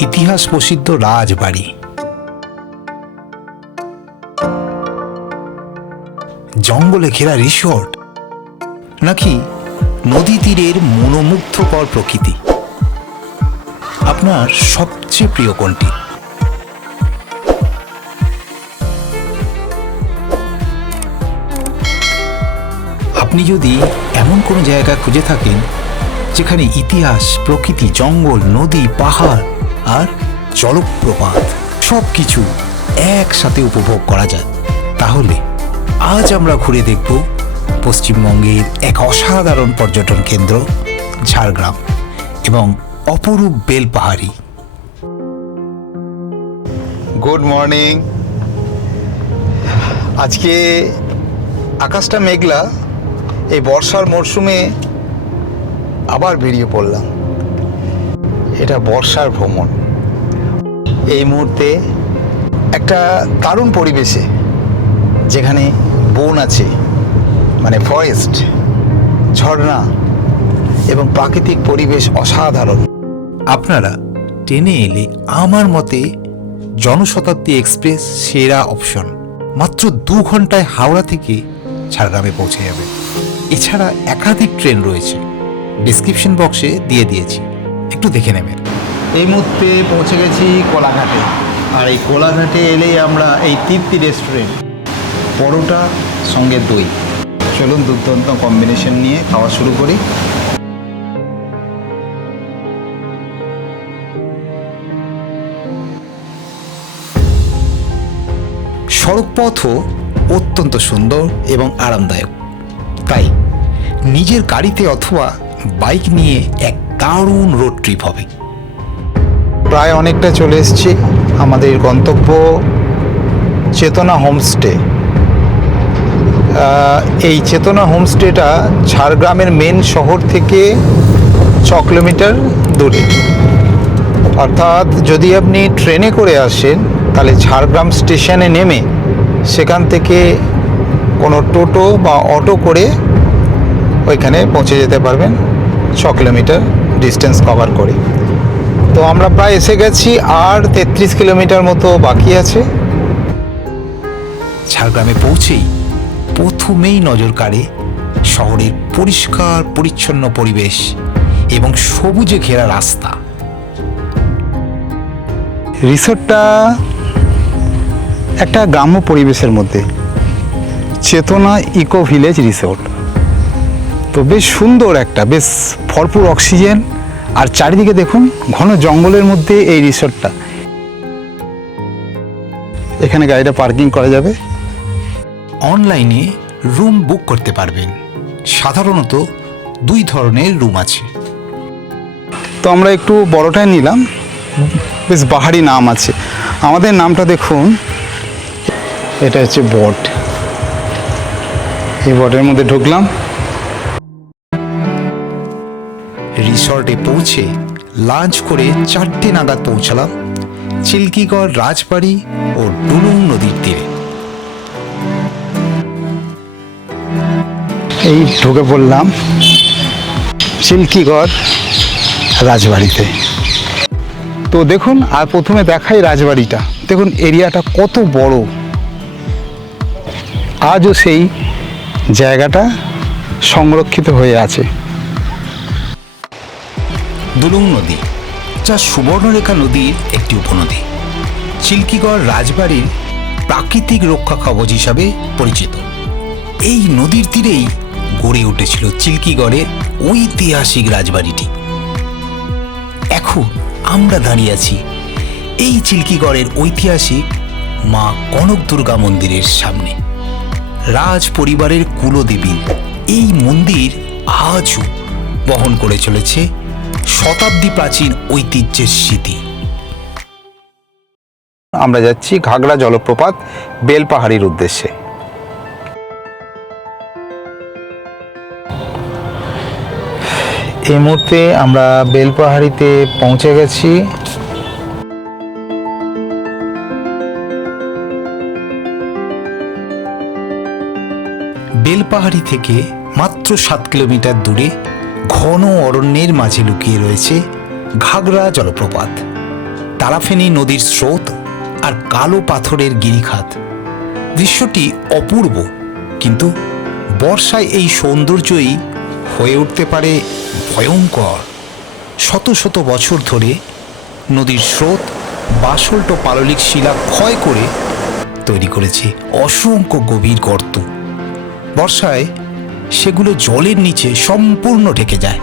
ইতিহাস প্রসিদ্ধ রাজবাড়ি, জঙ্গলে ঘেরা রিসোর্ট, নাকি নদী তীরের মনোমুগ্ধকর প্রকৃতি? আপনার সবচেয়ে প্রিয় কোনটি? আপনি যদি এমন কোনো জায়গা খুঁজে থাকেন যেখানে ইতিহাস, প্রকৃতি, জঙ্গল, নদী, পাহাড় আর জলপ্রপাত সব কিছু একসাথে উপভোগ করা যায়, তাহলে আজ আমরা ঘুরে দেখব পশ্চিমবঙ্গের এক অসাধারণ পর্যটন কেন্দ্র ঝাড়গ্রাম এবং অপরূপ বেলপাহাড়ি। Good morning. আজকে আকাশটা মেঘলা, এই বর্ষার মরশুমে আবার বেরিয়ে পড়লাম। এটা বর্ষার ভ্রমণ। এই মুহূর্তে একটা দারুণ পরিবেশে, যেখানে বন আছে, মানে ফরেস্ট, ঝর্ণা এবং প্রাকৃতিক পরিবেশ অসাধারণ। আপনারা ট্রেনে এলে আমার মতে জনশতাব্দী এক্সপ্রেস সেরা অপশন। মাত্র 2 ঘন্টায় হাওড়া থেকে ঝাড়গ্রামে পৌঁছে যাবে। এছাড়া একাধিক ট্রেন রয়েছে, ডিসক্রিপশন বক্সে দিয়ে দিয়েছি, একটু দেখে নেবেন। এই মুহূর্তে পৌঁছে গেছি কোলাঘাটে। আর এই কোলাঘাটে এলেই আমরা এই তৃপ্তি রেস্টুরেন্ট, পরোটা সঙ্গে দই, চলুন দুর্দান্ত কম্বিনেশন নিয়ে খাওয়া শুরু করি। সড়কপথও অত্যন্ত সুন্দর এবং আরামদায়ক, তাই নিজের গাড়িতে অথবা বাইক নিয়ে এক দারুণ রোড ট্রিপ হবে। প্রায় অনেকটা চলে এসেছি। আমাদের গন্তব্য চেতনা হোমস্টে। এই চেতনা হোমস্টেটা ঝাড়গ্রামের মেন শহর থেকে 6 কিলোমিটার দূরে। অর্থাৎ যদি আপনি ট্রেনে করে আসেন তাহলে ঝাড়গ্রাম স্টেশনে নেমে সেখান থেকে কোনো টোটো বা অটো করে ওইখানে পৌঁছে যেতে পারবেন 6 কিলোমিটার ডিস্টেন্স কভার করে। তো আমরা প্রায় এসে গেছি, আর 33 কিলোমিটার মতো বাকি আছে। ঝাড়গ্রামে পৌঁছেই প্রথমেই নজর কাড়ে শহরের পরিষ্কার পরিচ্ছন্ন পরিবেশ এবং সবুজে ঘেরা রাস্তা। রিসোর্টটা একটা গ্রাম্য পরিবেশের মধ্যে, চেতনা ইকো ভিলেজ রিসোর্ট। তো বেশ সুন্দর, একটা বেশ ভরপুর অক্সিজেন, আর চারিদিকে দেখুন ঘন জঙ্গলের মধ্যে এই রিসোর্টটা। এখানে গাড়িটা পার্কিং করা যাবে। অনলাইনে রুম বুক করতে পারবেন। সাধারণত 2 ধরনের রুম আছে। তো আমরা একটু বড়টাই নিলাম, বেশ বাহারি নাম আছে। আমাদের নামটা দেখুন, এটা হচ্ছে বট। এই বটের মধ্যে ঢুকলাম। রিসর্টে পৌঁছে লাঞ্চ করে 4টে নাগাদ পৌঁছালাম চিল্কিগড় রাজবাড়ি ও ডুলুং নদীর তীরে। এই ঢুকে পড়লাম চিল্কিগড় রাজবাড়িতে। তো দেখুন, আর প্রথমে দেখাই রাজবাড়িটা। দেখুন এরিয়াটা কত বড়, আজও সেই জায়গাটা সংরক্ষিত হয়ে আছে। ডুলুং নদী, যা সুবর্ণরেখা নদীর একটি উপনদী, চিল্কিগড় রাজবাড়ির প্রাকৃতিক রক্ষা কবচ হিসাবে পরিচিত। এই নদীর তীরেই গড়ে উঠেছিল চিল্কিগড়ের ঐতিহাসিক রাজবাড়িটি। এখন আমরা দাঁড়িয়ে আছি এই চিল্কিগড়ের ঐতিহাসিক মা কনক দুর্গা মন্দিরের সামনে। রাজ পরিবারের কুলদেবী এই মন্দির আজও বহন করে চলেছে শতাব্দী প্রাচীন ঐতিহ্যের স্মৃতি। আমরা যাচ্ছি ঘাগড়া জলপ্রপাত বেলপাহাড়ির উদ্দেশ্যে। এই মুহূর্তে আমরা বেলপাহাড়িতে পৌঁছে গেছি। বেলপাহাড়ি থেকে মাত্র 7 কিলোমিটার দূরে ঘন অরণ্যের মাঝে লুকিয়ে রয়েছে ঘাগড়া জলপ্রপাত। তারাফেনী নদীর স্রোত আর কালো পাথরের গিরিখাত। দৃশ্যটি অপূর্ব, কিন্তু বর্ষায় এই সৌন্দর্যই হয়ে উঠতে পারে ভয়ঙ্কর। শত শত বছর ধরে নদীর স্রোত বাসল্ট পাললিক শিলা ক্ষয় করে তৈরি করেছে অসংখ্য গভীর গর্ত। বর্ষায় সেগুলো জলের নিচে সম্পূর্ণ ঢেকে যায়।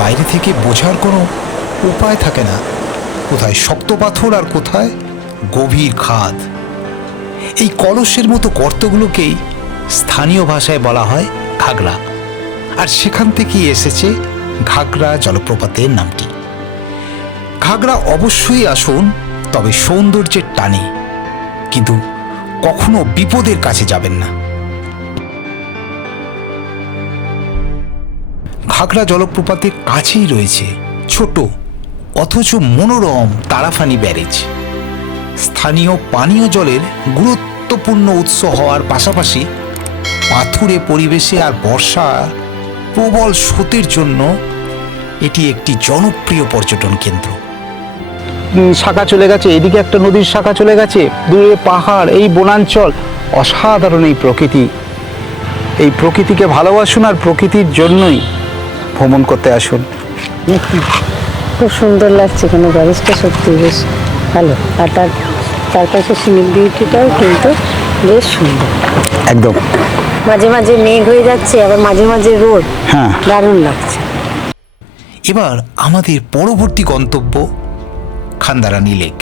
বাইরে থেকে বোঝার কোনো উপায় থাকে না কোথায় শক্ত পাথর আর কোথায় গভীর খাদ। এই কলসের মতো গর্তগুলোকেই স্থানীয় ভাষায় বলা হয় ঘাগরা, আর সেখান থেকেই এসেছে ঘাগরা জলপ্রপাতের নামটি। ঘাগরা অবশ্যই আসুন, তবে সৌন্দর্যের টানে, কিন্তু কখনো বিপদের কাছে যাবেন না। ঘাগরা জলপ্রপাতের কাছেই রয়েছে ছোট অথচ মনোরম তারাফানী ব্যারেজ। স্থানীয় পানীয় জলের গুরুত্বপূর্ণ উৎস হওয়ার পাশাপাশি পাথুরে পরিবেশে আর বর্ষার প্রবল স্রোতের জন্য এটি একটি জনপ্রিয় পর্যটন কেন্দ্র। শাখা চলে গেছে, এদিকে একটা নদীর শাখা চলে গেছে, দূরে পাহাড়, এই বনাঞ্চল, অসাধারণ এই প্রকৃতি। এই প্রকৃতিকে ভালোবাসুন আর প্রকৃতির জন্যই ভ্রমণ করতে আসুন। খুব সুন্দর লাগছে, এখানে ব্যারেজটা সত্যি বেশ ভালো, আর তার চারপাশে সিনিক বিউটিটাও কিন্তু বেশ সুন্দর। একদম মাঝে মাঝে মেঘ হয়ে যাচ্ছে, আবার মাঝে মাঝে রোদ, হ্যাঁ দারুণ লাগছে। এবার আমাদের পরবর্তী গন্তব্য খান্দারানী লেক।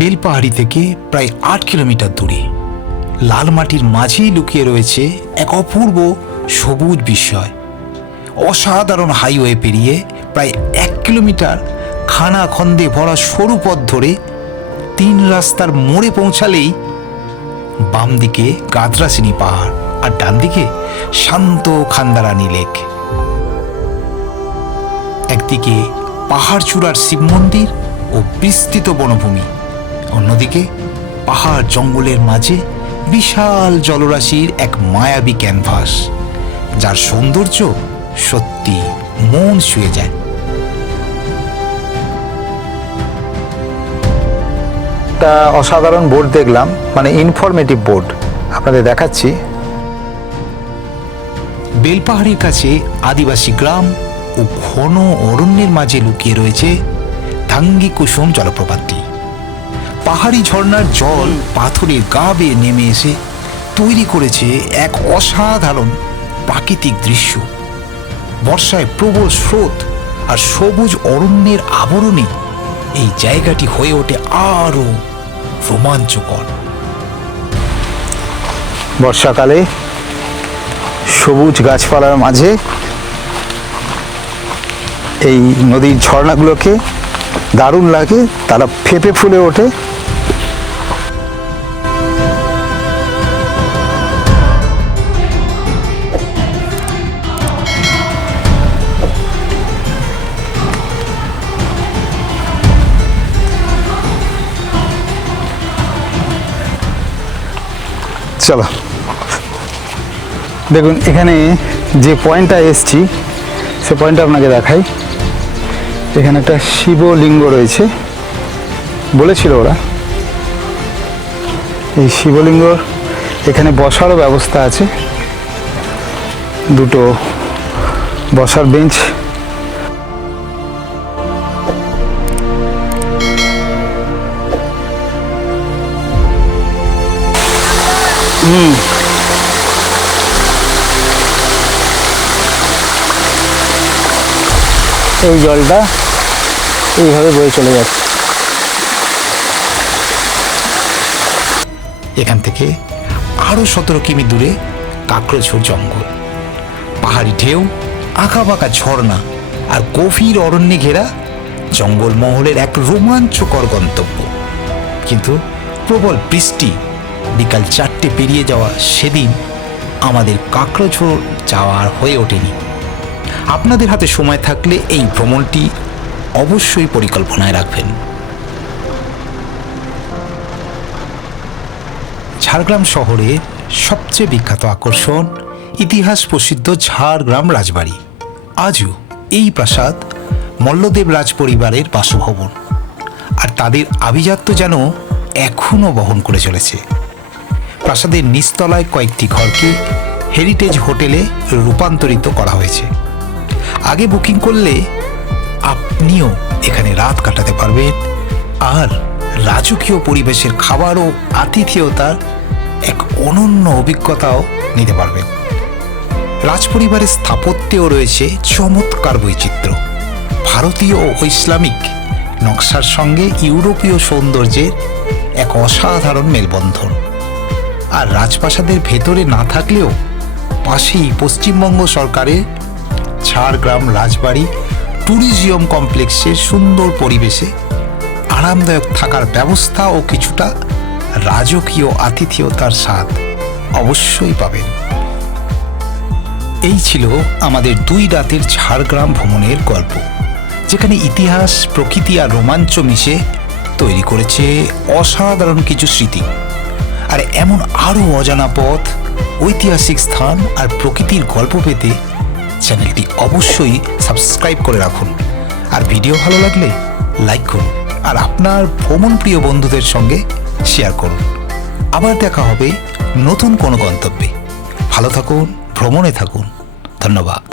বেলপাহাড়ি থেকে প্রায় 8 কিলোমিটার দূরে লাল মাটির মাঝেই লুকিয়ে রয়েছে এক অপূর্ব সবুজ বিস্ময়। অসাধারণ হাইওয়ে পেরিয়ে প্রায় 1 কিলোমিটার খানাখন্দে ভরা সরু পথ ধরে 3 রাস্তার মোড়ে পৌঁছালেই বাম দিকে গাদ্রাসিনী পাহাড় আর ডান দিকে শান্ত খান্দারানী লেক। একদিকে পাহাড় চূড়ার শিব মন্দির ও বিস্তৃত বনভূমি, অন্যদিকে পাহাড় জঙ্গলের মাঝে বিশাল জলরাশির এক মায়াবী ক্যানভাস, যার সৌন্দর্য সত্যি মন ছুঁয়ে যায়। একটা অসাধারণ বোর্ড দেখলাম, মানে ইনফরমেটিভ বোর্ড, আপনাদের দেখাচ্ছি। বেলপাহাড়ির কাছে আদিবাসী গ্রাম ও ঘন অরণ্যের মাঝে লুকিয়ে রয়েছে ধাঙ্গি কুসুম জলপ্রপাতটি। পাহাড়ি ঝর্ণার জল পাথরের গা বেয়ে নেমে এসে তৈরি করেছে এক অসাধারণ প্রাকৃতিক দৃশ্য। বর্ষায় প্রবল স্রোত আর সবুজ অরণ্যের আবরণে এই জায়গাটি হয়ে ওঠে আরো রোমাঞ্চকর। বর্ষাকালে সবুজ গাছপালার মাঝে এই নদীর ঝর্ণাগুলোকে দারুণ লাগে, তারা ফেঁপে ফুলে ওঠে। চলো দেখুন, এখানে যে পয়েন্টটা এসছি সে পয়েন্টটা আপনাকে দেখাই। এখানে একটা শিবলিঙ্গ রয়েছে, বলেছিল ওরা। এই শিবলিঙ্গ এখানে বসারও ব্যবস্থা আছে, দুটো বসার বেঞ্চ। এই জলটা এইভাবে বয়ে চলে যাচ্ছে। এখান থেকে আরো 17 কিমি দূরে কাকড়ঝোড় জঙ্গল, পাহাড়ি ঢেউ, আঁকাবাঁকা ঝর্ণা আর গভীর অরণ্যে ঘেরা জঙ্গলমহলের এক রোমাঞ্চকর গন্তব্য। কিন্তু প্রবল বৃষ্টি বিকাল 4টে পেরিয়ে যাওয়া সেদিন আমাদের কাকড়ঝোড় যাওয়ার হয়ে ওঠেনি। আপনাদের হাতে সময় থাকলে এই ভ্রমণটি অবশ্যই পরিকল্পনায় রাখবেন। ঝাড়গ্রাম শহরের সবচেয়ে বিখ্যাত আকর্ষণ ইতিহাস প্রসিদ্ধ ঝাড়গ্রাম রাজবাড়ি। আজও এই প্রাসাদ মল্লদেব রাজ পরিবারের বাসভবন, আর তাদের আভিজাত্য যেন এখনও বহন করে চলেছে। প্রাসাদের নিচতলায় কয়েকটি ঘরকে হেরিটেজ হোটেলে রূপান্তরিত করা হয়েছে। আগে বুকিং করলে আপনিও এখানে রাত কাটাতে পারবেন আর রাজকীয় পরিবেশের খাবার ও আতিথেয়তার এক অনন্য অভিজ্ঞতাও নিতে পারবেন। রাজপরিবারের স্থাপত্যেও রয়েছে চমৎকার বৈচিত্র্য। ভারতীয় ও ইসলামিক নকশার সঙ্গে ইউরোপীয় সৌন্দর্যের এক অসাধারণ মেলবন্ধন। আর রাজপ্রাসাদের ভেতরে না থাকলেও পাশেই পশ্চিমবঙ্গ সরকারের ঝাড়গ্রাম রাজবাড়ি ট্যুরিজিয়াম কমপ্লেক্সের সুন্দর পরিবেশে আরামদায়ক থাকার ব্যবস্থা ও কিছুটা রাজকীয় আতিথেয়তার স্বাদ অবশ্যই পাবেন। এই ছিল আমাদের 2 রাতের ঝাড়গ্রাম ভ্রমণের গল্প, যেখানে ইতিহাস, প্রকৃতি আর রোমাঞ্চ মিশে তৈরি করেছে অসাধারণ কিছু স্মৃতি। আর এমন আরও অজানা পথ, ঐতিহাসিক স্থান আর প্রকৃতির গল্প পেতে চ্যানেলটি অবশ্যই সাবস্ক্রাইব করে রাখুন। আর ভিডিও ভালো লাগলে লাইক করুন আর আপনার ভ্রমণ প্রিয় বন্ধুদের সঙ্গে শেয়ার করুন। আবার দেখা হবে নতুন কোনো গন্তব্যে। ভালো থাকুন, ভ্রমণে থাকুন। ধন্যবাদ।